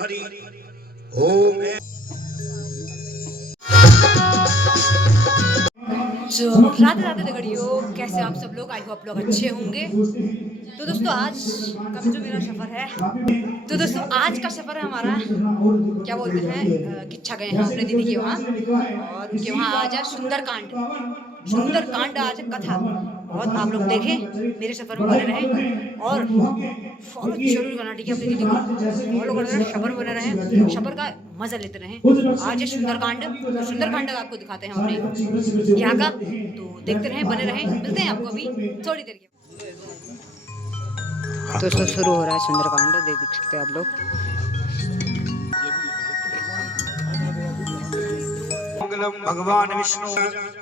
तुहरी ओम। तो राधे राधे दगड़ियों, कैसे आप सब लोग? आई होप आप लोग अच्छे होंगे। तो दोस्तों आज का जो मेरा सफ़र है, तो दोस्तों आज का सफ़र है हमारा, क्या बोलते हैं, किच्छा गए हैं अपने दीदी के वहाँ, और उनके वहाँ आज है सुंदरकांड। सुंदरकांड आज कथा बहुत, आप लोग देखें, मेरे सफ़र में बने रहें और फॉलो जरूर करना, ठीक है? अपनी दीदी को फॉलो करते रहें, सफ़र बने रहें, सफ़र का मज़ा लेते रहें। आज है सुंदरकांड, तो सुंदरकांड आपको दिखाते हैं हम अपने यहाँ का, तो देखते रहें, बने रहें। मिलते हैं आपको अभी थोड़ी देर के। दोस्तों शुरू हो रहा है सुंदरकांड, देख सकते हैं आप लोग। भगवान विष्णु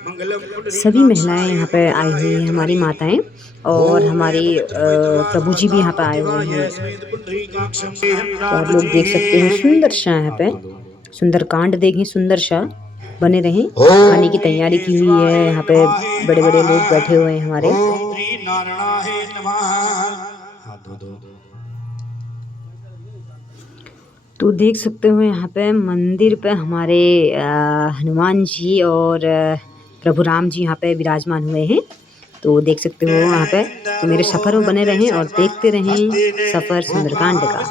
मंगलम। सभी महिलाएं यहाँ पे आई हुई हैं, हमारी माताएं, और हमारी प्रभु जी भी यहाँ पे आए हुए हैं। तो आप लोग देख सकते हैं सुंदर सा यहाँ पे सुंदरकांड देखें, सुंदर सा बने रहें। खाने की तैयारी की हुई है, यहाँ पे बड़े बड़े लोग बैठे हुए हैं हमारे। तो देख सकते हो यहाँ पे मंदिर पे हमारे हनुमान जी और प्रभु राम जी यहाँ पे विराजमान हुए हैं। तो देख सकते हो यहाँ पे। तो मेरे सफ़र में बने रहें और देखते रहें सफ़र सुंदरकांड का।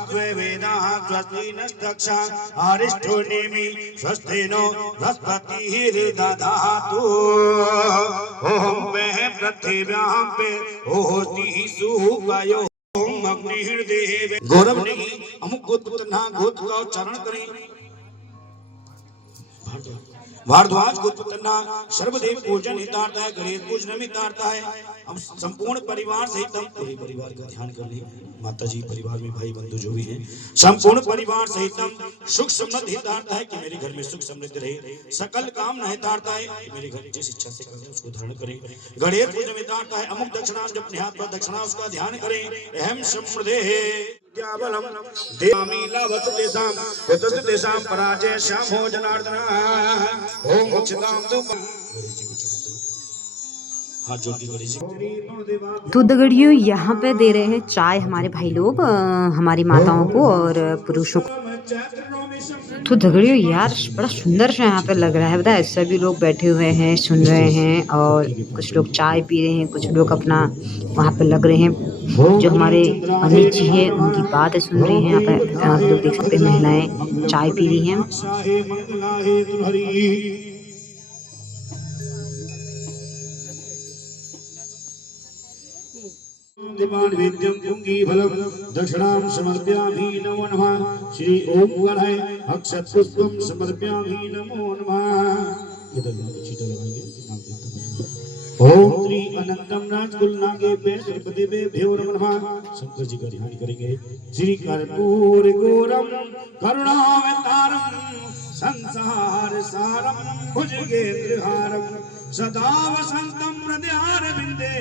गौरव नहीं अमुक गोत्र ना गोत्र का उच्चारण करें। भारद्वाज गोत्रना सर्वदेव पूजन हितार्थ है, गणेश पूजन हितार्थ है। हम संपूर्ण परिवार सहित हम पूरे परिवार का ध्यान कर लें। माता जी परिवार में भाई बंधु जो भी हैं, संपूर्ण परिवार सहित हम सुख समृद्धि हितार्थ है कि मेरे घर में सुख समृद्धि रहे। सकल काम हितार्थ है कि मेरे घर जिस इच्छा से करते उसको धारण करें। गणेश पूजन हितार्थ है, अमुक दक्षिणा जो अपने हाथ पर दक्षिणा उसका ध्यान करें। अहम समृद्धे द्यावलम देवामी लवत देशाम कुतस देशाम पराजय श्याम हो जनार्दन ओम उच्चताम तो हाथ जोड़ के गणेश जी। तो दगड़ियों यहाँ पे दे रहे हैं चाय हमारे भाई लोग, हमारी माताओं को और पुरुषों को। तो दगड़ियों यार बड़ा सुंदर सा यहाँ पे लग रहा है, बताए सभी लोग बैठे हुए हैं, सुन रहे हैं, और कुछ लोग चाय पी रहे हैं, कुछ लोग अपना वहाँ पे लग रहे हैं। जो हमारे पंडित जी है उनकी बातें सुन रही हैं। यहाँ पे आप लोग देख सकते हैं महिलाएं चाय पी रही हैं। दीपान वेद्यम पुंगी फलम दक्षिणाम समर्पयामि नमो नमः। श्री ओम गणाय अक्षत पुष्पम समर्पयामि नमो नमः। इधर चीटा लगाएंगे नाम देते। ओम श्री अनंतम राजकुल नागे पे श्रीपतिवे भ्यो नमः। शंकर जी का ध्यान करेंगे। श्री कर्पूर गौरम करुणावतारम संसार सारम भुजगेंद्रहारम सदा वसंतम हृदयारविंदे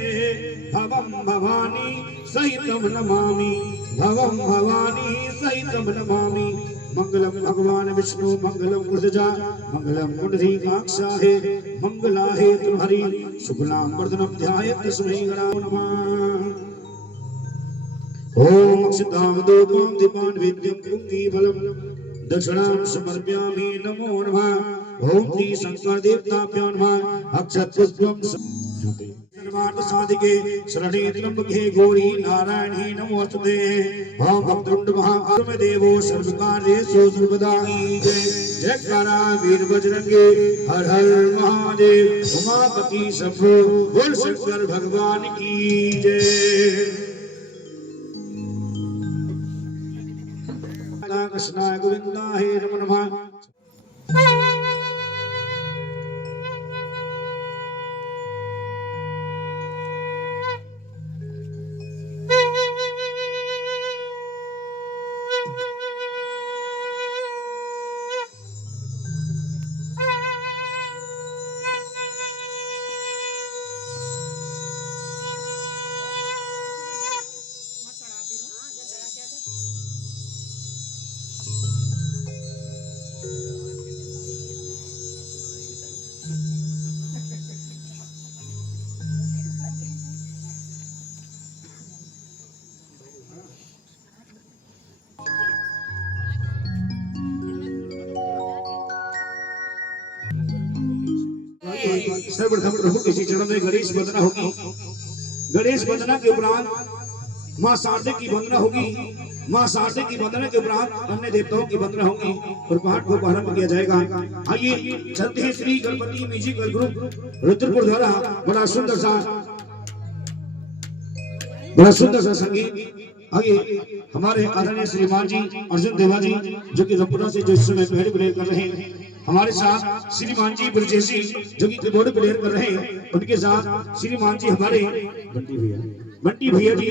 भवम भवानी सहितम नमामि। भवम भवानी सहितम नमामि। मंगलम भगवान विष्णु मंगलम ऊर्जा मंगलम पुंडरीकाक्षाहे मंगलाहे तुहरी शुक्लां वर्धनम ध्यायेत् तस्मै गणाय नमः। ओम अक्षतां दोपां दीपान वेद्यं पुंगी फलम दक्षिणां समर्पयामि नमो नमः। ओम श्री शंकर देवताभ्यो नमः। अक्षत पुष्पम सर्वार्थ साधिके शरणे त्र्यंबके गौरी नारायणी नमोस्तुते। ओम वक्रतुंड महाकाय देवो सर्वकार्येषु सर्वदा जय जयकारा वीर बजरंगे हर हर महादेव उमापति शंभो बोल शंकर भगवान की जय। कृष्णाय गोविंदाय नमो नमः। सर्वप्रथम प्रभु के चरण में गणेश वंदना होगी। गणेश वंदना के उपरांत मां शारदे की वंदना होगी। मां शारदे की वंदना के उपरांत अन्य देवताओं की वंदना होगी और पाठ को प्रारंभ किया जाएगा। आइए चलते हैं श्री गणपति म्यूजिकल ग्रुप रुद्रपुर द्वारा बड़ा सुंदर सा संगीत। आइए हमारे आदरणीय श्रीमान जी अर्जुन देवा जी जो कि रंगपुरा से जो इस समय पहले प्ले कर रहे हैं, हमारे साथ श्रीमान जी ब्रजेशी जो कि कीबोर्ड प्लेयर कर रहे हैं, उनके साथ श्रीमान जी हमारे बंटी भैया जी।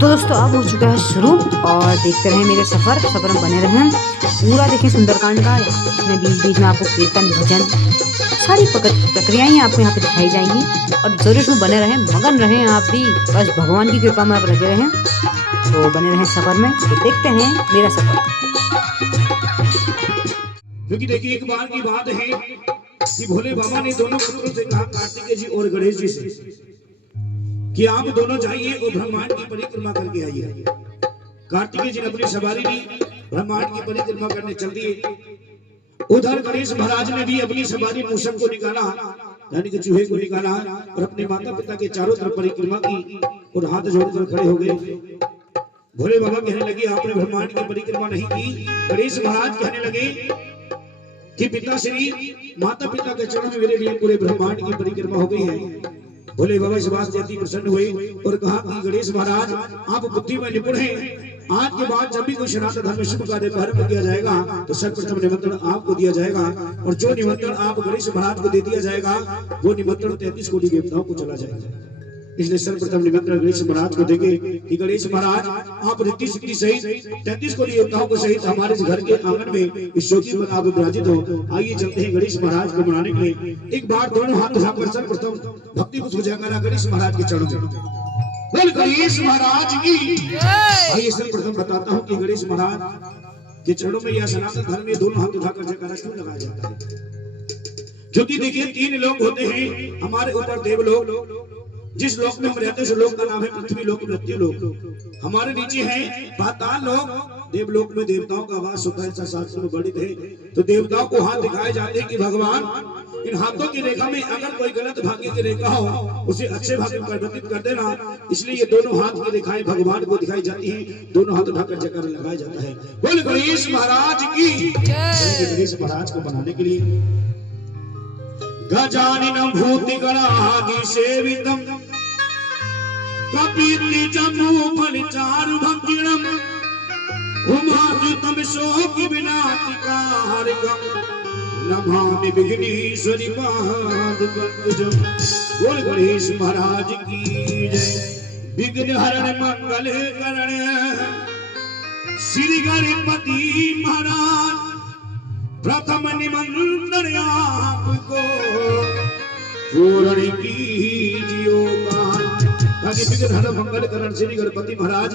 तो दोस्तों अब हो चुका है शुरू और देखते रहें मेरे सफर में बने रहें। पूरा देखें सुंदरकांड का, इसमें बीच बीच में आपको कीर्तन भजन सारी प्रक्रियाएं आपको यहाँ पे दिखाई जाएंगी और जरूर इसमें बने रहें, मगन रहें आप भी, बस भगवान की कृपा में आप लगे रहें। तो बने रहें सफर में, तो देखते हैं मेरा सफर। क्योंकि देखिए एक बार की बात है कि भोले बाबा ने दोनों पुत्रों से कहा, कार्तिकेय जी और गणेश जी से, कि आप दोनों जाइए और ब्रह्मांड की परिक्रमा करके आइए। कार्तिकेय जी ने अपनी सवारी ली, ब्रह्मांड की परिक्रमा करने चल दिए। उधर गणेश महाराज ने भी अपनी सवारी मूषक को निकाला, यानी कि चूहे को निकाला और अपने माता पिता के चारों तरफ परिक्रमा की और हाथ जोड़कर खड़े हो गए। भोले बाबा कहने लगे आपने ब्रह्मांड की परिक्रमा नहीं की। गणेश महाराज कहने लगे कि पिताश्री, माता पिता के चरणों में मेरे लिए पूरे ब्रह्मांड की परिक्रमा हो गई है। भोले बाबा इस बात से अति प्रसन्न हुए और कहा कि गणेश महाराज आप बुद्धि में निपुण हैं। आज के बाद जब भी कोई सनातन धर्म शुभ कार्य प्रारंभ किया जाएगा तो सर्वप्रथम निमंत्रण आपको दिया जाएगा और जो निमंत्रण आप गणेश महाराज को दे दिया जाएगा वो निमंत्रण 33 कोटि देवताओं को चला जाएगा। इसलिए सर्वप्रथम निमंत्रण गणेश महाराज को देंगे कि गणेश महाराज आप रिद्धि सिद्धि सहित 33 कोटि देवताओं को सहित हमारे घर के आंगन में इस चौकी पर आप विराजित हो। आइए चलते हैं गणेश महाराज को मनाने के लिए। एक बार दोनों हाथ उठाकर सर्वप्रथम भक्ति को सुझाकर गणेश महाराज के चरणों में बोल गणेश महाराज की। आइए सर्वप्रथम बताता हूँ कि गणेश महाराज के चरणों में यह सनातन धर्म में दोनों हाथ उठाकर जयकारा क्यों लगाया जाता है। क्योंकि देखिए 3 लोग होते हैं हमारे ऊपर, देवलोक, जिस लोक में हम रहते हैं उस लोक का नाम है पृथ्वी लोक, मृत्यु लोक। हमारे नीचे है पाताल लोक, देवलोक में देवताओं का वास होता है, शास्त्र में वर्णित है। तो देवताओं को हाथ दिखाए जाते हैं कि भगवान इन हाथों की रेखा में अगर कोई गलत भाग्य की रेखा हो उसे अच्छे भाग्य में परिवर्तित कर देना। इसलिए ये दोनों हाथ की रेखाएं भगवान को दिखाई जाती हैं। दोनों हाथ उठाकर जयकारा लगाया जाता है बोल गणेश महाराज की। गणेश महाराज को बनाने के लिए गजानन भूतिगणादि सेवितम कपीति जम्बू फलचारु भंगिणम उमासुतम शोक विनाशिकारकम नमामि विघ्नेश्वरी पाद पंकजम। बोल गणेश महाराज की जय। विघ्न हरण मंगल करण श्री गणपति महाराज प्रथम निमंत्रण आपको पूर्ण कीजियो ताकि विघ्न हरण मंगल करण श्री गणपति महाराज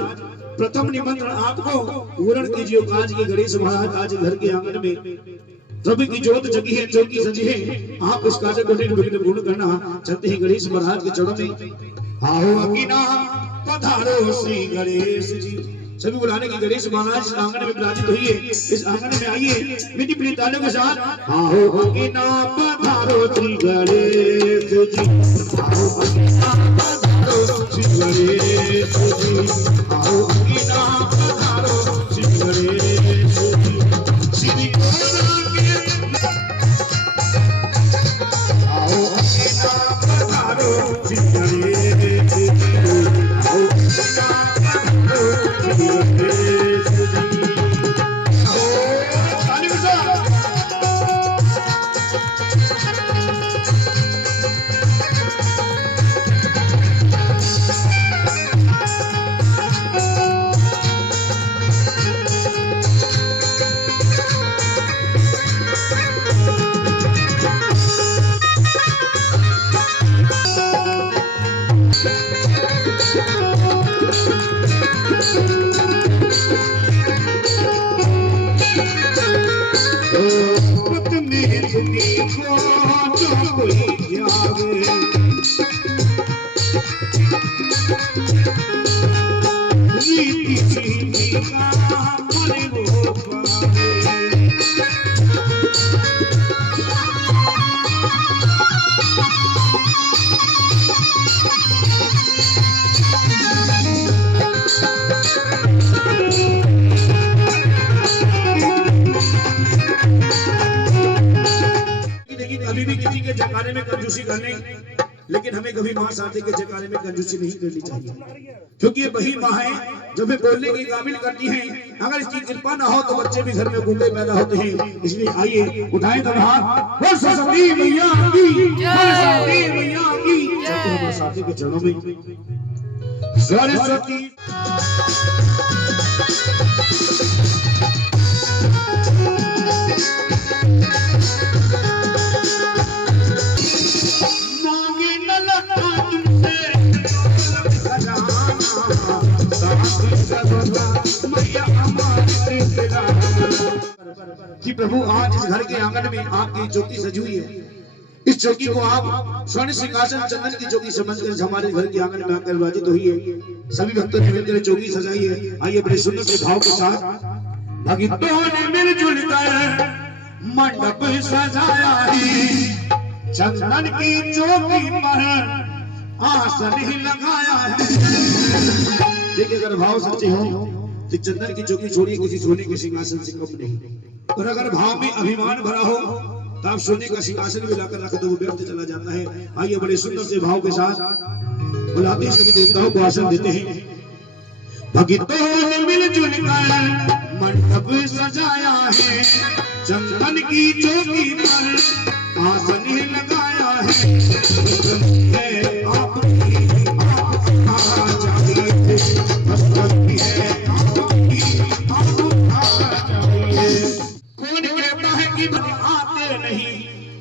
प्रथम निमंत्रण आपको पूर्ण कीजियो। आज के गणेश महाराज आज घर के आंगन में प्रभु की ज्योत जगी है, चौकी सजी है। आप इस कार्य को निर्विघ्न पूर्ण करना चाहते हैं गणेश महाराज के चरणों में। आओ अकीना पधारो श्री गणेश जी। सभी बुलाने की गणेश महाराज इस आंगन में विराजित हुई है। इस आंगन में आइए मिट्टी पीली तालियों के साथ। आओ अकीना पधारो श्री गणेश जी। आओ अकीना पधारो श्री गणेश जी। आओ अकीना पधारो श्री गणेश जी। श्री आओ अकीना पधारो श्री गणेश जी। आओ अकीना पधारो श्री गणेश जी। कर लें, लेकिन हमें कभी मां शादी के जयकारे में कंजूसी नहीं करनी चाहिए, क्योंकि ये वही माँ है जो हमें बोलने की काबिल करती है। अगर इसकी कृपा ना हो तो बच्चे भी घर में गूंगे पैदा होते हैं। इसलिए आइए उठाएं तब हाथ, बोल सरस्वती मैया की, बोल सरस्वती मैया की। सबको हमारे साथी के चरणों में सरस्वती। कि प्रभु आज इस घर के आंगन में आपकी ज्योति सजी हुई है, इस चौकी को आप स्वर्ण सिंहासन चंदन की चौकी समझकर हमारे घर के आंगन में आकर विराजित हुई है। सभी भक्तों ने मिलकर चौकी सजाई है। आइए बड़े सुंदर से भाव के साथ भक्तों ने मिलजुल कर मंडप सजाया है, चंदन की चौकी पर आसन ही लगाया है। देखिए अगर भाव सच्चे हो तो चंदन की चौकी छोड़िए किसी सोने के सिंहासन से कम नहीं, और अगर भाव में अभिमान भरा हो तो आप सोने का सिंहासन भी लाकर रख दो, वो व्यर्थ चला जाता है। आइए बड़े सुंदर से भाव के साथ बुलाते सभी देवताओं को आसन देते हैं। भक्तों ने मिलजुल कर मंडप सजाया है, चंदन की चौकी पर आसन ही लगाया है।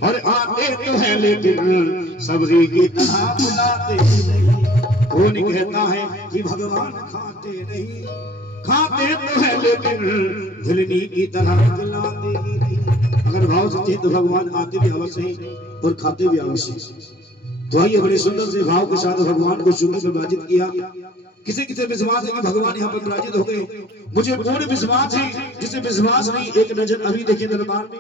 और आते तो है लेकिन सबरी की तरह बुलाते नहीं। कौन कहता है कि भगवान खाते नहीं, खाते तो है लेकिन झिलनी की तरह खिलाते ही नहीं। अगर भाव सच्चे तो भगवान आते भी अवश्य हैं और खाते भी अवश्य। तो आइए बड़े सुंदर से भाव के साथ भगवान को चुंगी में विराजित किया। किसी किसी विश्वास है कि भगवान यहाँ पर विराजित हो गए, मुझे पूर्ण विश्वास है। जिसे विश्वास नहीं एक नजर अभी देखिए दरबार में।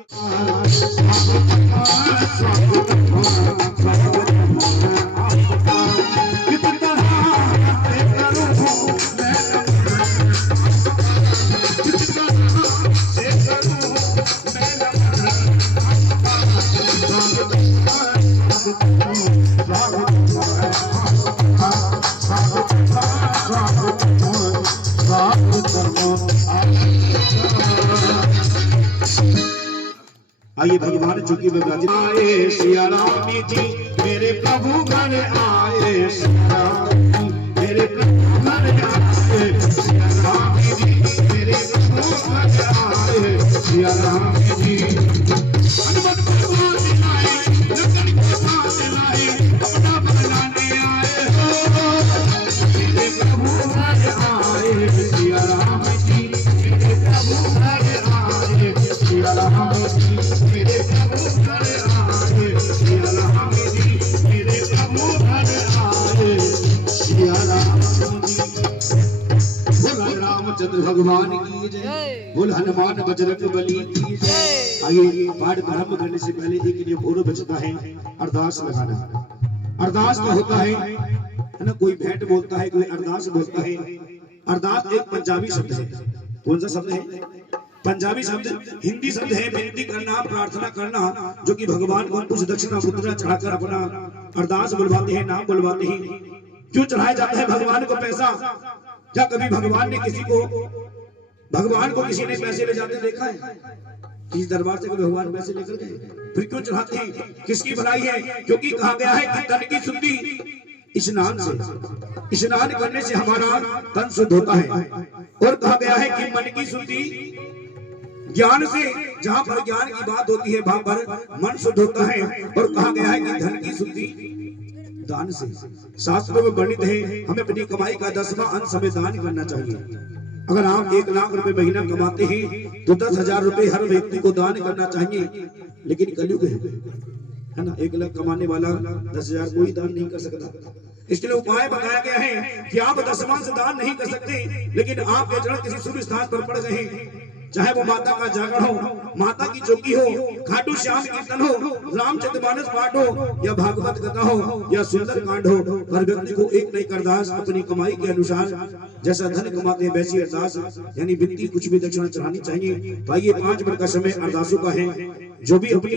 आइए भगवान चुकी विराजित आए सिया राम जी मेरे प्रभु घर आए, सिया राम जी मेरे प्रभु घर आए, सिया राम जी मेरे प्रभु घर आए, सिया राम जी। हनुमान भगवान आए, लखन के पास आए, अपना बनाने आए हो, मेरे प्रभु घर आए, सिया राम जी मेरे प्रभु घर आए, सिया राम जी। रामचंद्र भगवान की जय, बोल हनुमान बजरंग बली की जय। आइए पाठ प्रारंभ करने से पहले एक ये पूर्व बचता है अरदास लगाना। अरदास क्या होता है ना, कोई भेंट बोलता है, कोई अरदास बोलता है। अरदास एक पंजाबी शब्द है। कौन सा शब्द है? पंजाबी शब्द। हिंदी शब्द है विनती करना, प्रार्थना करना, जो कि भगवान को कुछ दक्षिणा मुद्रा चढ़ाकर अपना अरदास बुलवाते हैं, नाम बुलवाते हैं। क्यों चढ़ाया जाता है भगवान को पैसा? क्या कभी भगवान ने किसी ने पैसे ले जाते देखा है? किसी दरबार से कभी भगवान पैसे लेकर गए? फिर क्यों चढ़ाते हैं? किसकी भलाई है? क्योंकि कहा गया है कि तन की शुद्धि स्नान से, स्नान करने से हमारा तन शुद्ध होता है। और कहा गया है कि मन की शुद्धि ज्ञान से, जहां पर ज्ञान की बात होती है वहां पर मन शुद्ध होता है। और कहा गया है कि धन की शुद्धि दान से। शास्त्रों में वर्णित है हमें अपनी कमाई का 10वां अंश हमें दान करना चाहिए। अगर आप 1 लाख रुपए महीना कमाते हैं तो 10,000 रुपए हर व्यक्ति को दान करना चाहिए। लेकिन कलयुग है ना, 1 लाख कमाने वाला 10,000 कोई दान नहीं कर सकता। इसके लिए उपाय बताया गया है कि आप 10वां अंश दान नहीं कर सकते, लेकिन आपके चरण किसी शुभ स्थान पर पड़ गए, चाहे वो माता का जागरण हो, माता की चौकी हो, खाटू श्याम कीर्तन हो, रामचरितमानस पाठ हो, या भागवत कथा हो, या सुंदर कांड हो, हर व्यक्ति को एक नई अरदास अपनी कमाई के अनुसार जैसा धन कमाते हैं वैसी अरदास यानी विनती कुछ भी दक्षिणा चढ़ानी चाहिए। तो आइए 5 मिनट का समय अरदासों का है। जो भी अपनी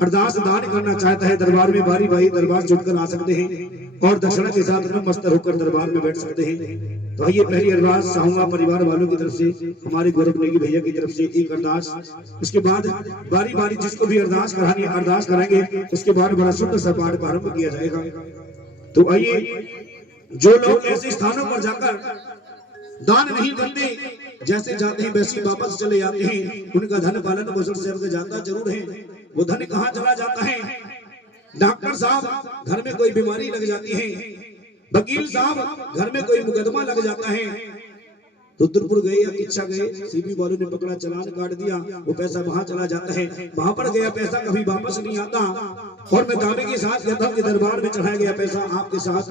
अरदास दान करना चाहता है दरबार में बारी बारी दरबार जुटकर आ सकते हैं और दक्षिणा के साथ नतमस्तक होकर दरबार में बैठ सकते हैं। तो आइए पहली अरदास चाहूंगा परिवार वालों की तरफ से, हमारे गौरव नेगी भैया की तरफ से एक अरदास, उसके बाद बारी बारी जिसको भी अरदास करानी है अरदास कराएंगे, उसके बाद बड़ा सुंदर सा पाठ प्रारंभ किया जाएगा। तो आइए, जो लोग ऐसे स्थानों पर जाकर दान नहीं करते, जैसे जाते हैं वैसे वापस चले जाते हैं, उनका धन पालन पोषण से जाता जरूर है। वो धन कहाँ चला जाता है? डॉक्टर साहब घर में कोई बीमारी लग जाती है, वकील साहब घर में कोई मुकदमा लग जाता है, रुद्रपुर गए या किच्छा गए, सीबी वालों ने पकड़ा, चालान काट दिया, वो पैसा वहां चला जाता है, वहां पर गया पैसा कभी वापस नहीं आता। और मैं दावे के साथ कहता हूं कि दरबार में चढ़ाया गया पैसा आपके साथ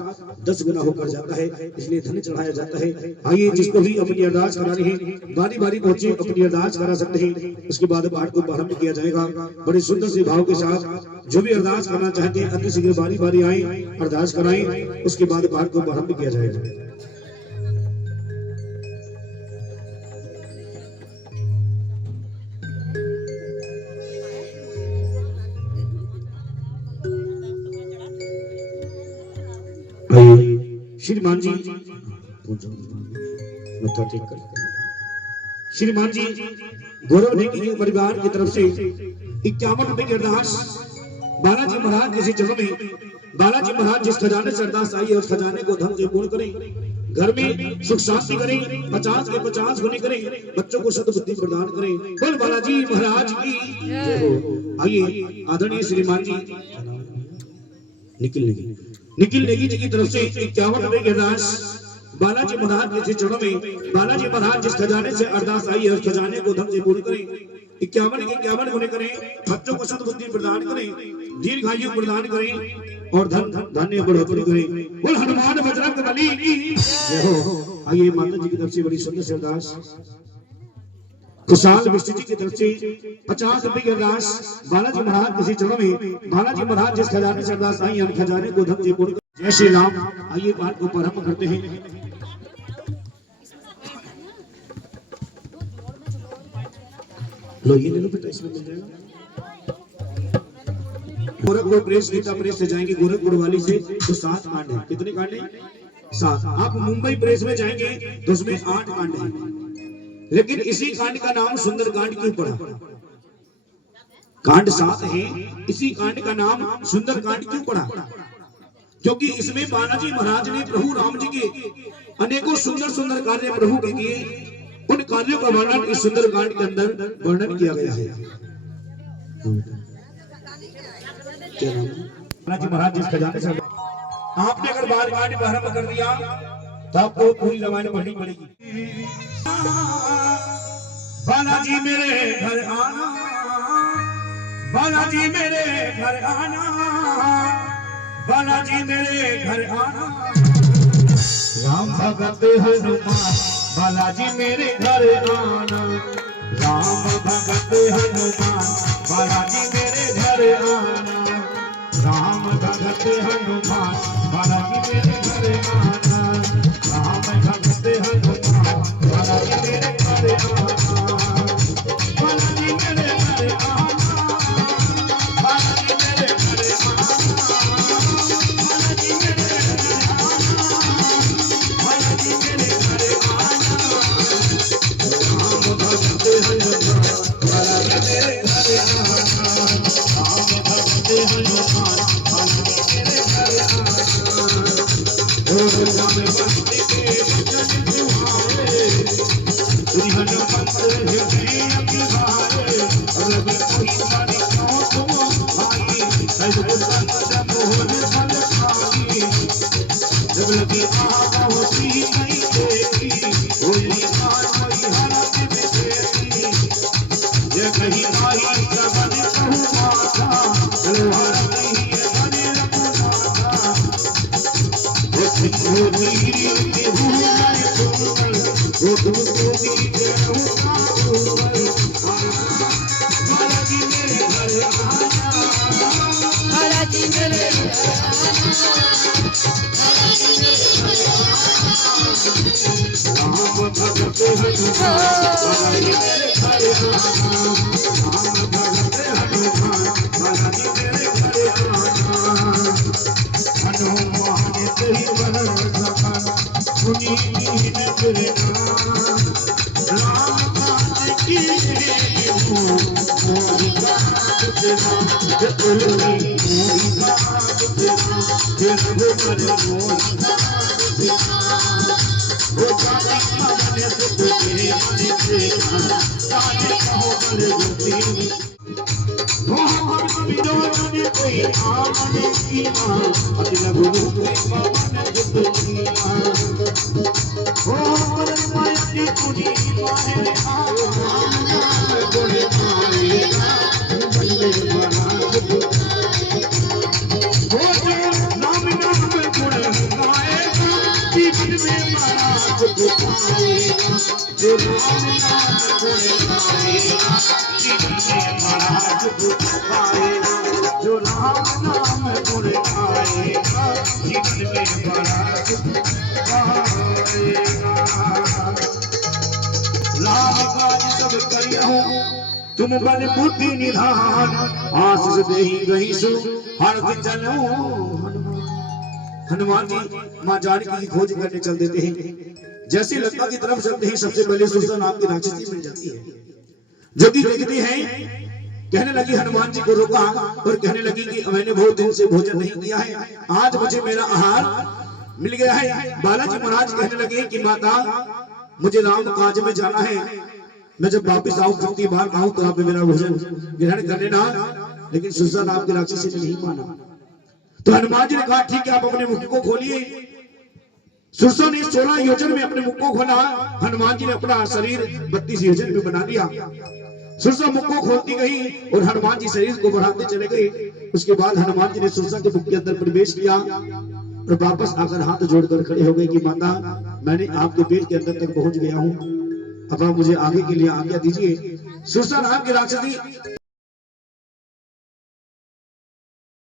10 गुना होकर जाता है, इसलिए धन चढ़ाया जाता है। आइए, जिसको भी अपनी अरदास करानी है बारी बारी पहुंचे, अपनी अरदास करा सकते हैं, उसके बाद पाठ को प्रारंभ किया जाएगा। बड़े सुंदर से भाव के साथ जो भी अरदास करना चाहते हैं अति शीघ्र बारी बारी आए, अरदास कराएं, उसके बाद पाठ को प्रारंभ किया जाएगा। श्रीमान जी मत्था टेक कर, श्रीमान जी गौरव नेगी परिवार की तरफ से 51 रुपए की अरदास बालाजी महाराज के चरणों में। बालाजी महाराज जिस खजाने से अरदास आई है उस खजाने को धन से पूर्ण करें, घर में सुख शांति करें, 50 के 50 गुने करें, बच्चों को सद्बुद्धि प्रदान करें। बोल बालाजी महाराज की जय हो। आइए आदरणीय श्रीमान जी निखिल नेगी जी की तरफ से 51 रुपए की अरदास बालाजी महाराज के चरणों में। बालाजी महाराज जिस खजाने से अरदास आई है उस खजाने को धन से पूर्ण करें, 51 के 51 गुने करें, बच्चों को सद्बुद्धि प्रदान करें, दीर्घायु प्रदान करें और धन धान्य बढ़ोतरी करें। बोल हनुमान बजरंग बली की जय हो। आइए माता जी की तरफ से बड़ी सुंदर सी अरदास खुशहाल विष्णु जी की तरफ से 50 रुपए की अरदास बालाजी महाराज के चरणों में। बालाजी महाराज जिस खजाने से अरदास आई हम खजाने को धन से पूर्ण करें। जय श्री राम। आइए पाठ को प्रारंभ करते हैं। लो ये ले लो बेटा, इसमें मिल जाएगा। गोरखपुर प्रेस गीता प्रेस से जाएंगे गोरखपुर वाली से तो 7 कांड है। कितने कांड है? 7। आप मुंबई प्रेस में जाएंगे तो उसमें 8 कांड है, लेकिन इसी कांड का नाम सुंदर कांड क्यों पड़ा? कांड 7 है, इसी कांड का नाम सुंदर कांड क्यों पड़ा? क्योंकि इसमें बालाजी महाराज ने प्रभु राम जी के अनेकों सुंदर सुंदर कार्य प्रभु के किए, उन कार्यों का वर्णन इस सुंदर कांड के अंदर वर्णन किया गया है। बालाजी महाराज जिस खजाने से आपने अगर बाल कांड प्रारंभ कर दिया तो आपको पूरी रामायण पढ़नी पड़ेगी। बालाजी मेरे घर आना, बालाजी मेरे घर आना, बालाजी मेरे घर आना, राम भगत हनुमान बालाजी मेरे घर आना, राम भगत हनुमान बालाजी मेरे घर आना, राम भगत हनुमान बालाजी मेरे घर आना, राम भगत हनुमान बालाजी मेरे घर आना, बालाजी मेरे घर आना, बालाजी मेरे घर आना, बालाजी मेरे घर आना, बालाजी मेरे घर आना, राम भगत हनुमान बालाजी मेरे घर आना, राम भगत हनुमान बालाजी मेरे घर आना, ओ राम भक्त के वचन तुम्हारे श्री हनुमंत हृदय अभिमारे, रवि कोई मारी क्यों तुम भाई, सजग संग मोहन फल खाई, जब लगे आहो सी नहीं देखी, होली मान होई हरत बिसेती, ये कहीं माही जबन कहूँ माता, तलवार नहीं है बने रघुनाथा, वो सिंह नीरी के भूमि कोमल, वो दूतों की जय बालाजी मेरे घर आना, बालाजी मेरे राम भगत हनुमान बालाजी मेरे घर आना, राम भगत हनुमान बालाजी ही बरसा सुनी दीन बिरना राम काज की मोहि काज तेरा जतुलनी मोहि काज तेरा रघुबर मोहि काज तेरा वो जाति मन सुख तेरे मन तेरा ताने कहो बल गुती मोहम्मद बिदो ने कोई आमने की मां अतिल गुरु कोई पवन गुती मां ओ मन माया की पुनी माने आमना गोरे मारेगा बल्ले बना वो जो नाम नाम गुण गाएगा जीवन में मारा सुख पाएगा जो नाम नाम गुण गाएगा जीवन में मारा सुख पाएगा जो नाम नाम गुण गाएगा जीवन में मारा सुख पाएगा लाभ काज सब करियो तुम बल बुद्धि निधान आशीष देहि गहि सो हरदि चलो हनुमान जी मां जानकी की खोज करने चल देते हैं। जैसे लंका की तरफ चलते हैं सबसे पहले सुरसा नाम की राक्षसी मिल जाती है जो कि देखती है कहने लगी हनुमान जी को रोका और कहने लगी कि मैंने बहुत दिन से भोजन नहीं किया है आज मुझे मेरा आहार मिल गया है। बालाजी महाराज कहने लगे कि माता मुझे राम काज में जाना है मैं जब वापिस आऊं कितनी बार आऊं तो आप मेरा भोजन ग्रहण करने ना लेकिन सुरसा नाम की राक्षसी ने नहीं माना तो हनुमान जी ने कहा ठीक है आप अपने मुख को खोलिए। सुरसा ने 16 योजन में अपने मुख को खोला। हनुमान जी ने अपना शरीर 32 योजन में बना लिया। सुरसा मुख को खोलती गई और हनुमान जी शरीर को बढ़ाते चले गए। उसके बाद हनुमान जी ने सुरसा के मुख के अंदर प्रवेश किया और वापस आकर हाथ जोड़कर खड़े हो गए कि माता मैंने आपके पेट के अंदर तक पहुंच गया हूं अब आप मुझे आगे के लिए आज्ञा दीजिए। सुरसा नाम की राक्षसी